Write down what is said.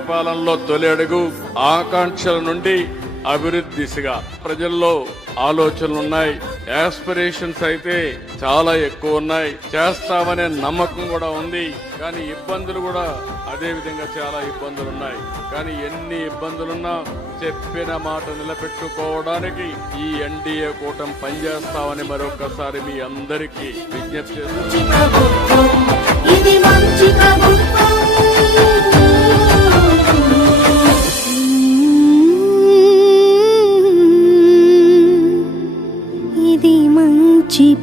పరిపాలనలో తొలి అడుగు ఆకాంక్షల నుండి అభివృద్ధి దిశగా. ప్రజల్లో ఆలోచనలు ఉన్నాయి యాస్పిరేషన్స్ అయితే చాలా ఎక్కువ ఉన్నాయి. చేస్తామనే నమ్మకం కూడా ఉంది. కానీ ఇబ్బందులు కూడా అదే విధంగా చాలా ఇబ్బందులు ఉన్నాయి కానీ ఎన్ని ఇబ్బందులున్నా చెప్పిన మాట నిలబెట్టుకోవడానికి ఈ ఎన్డీఏ కూటమి పనిచేస్తామని మరొకసారి మీ అందరికీ విజ్ఞప్తి చేస్తున్నాను. जि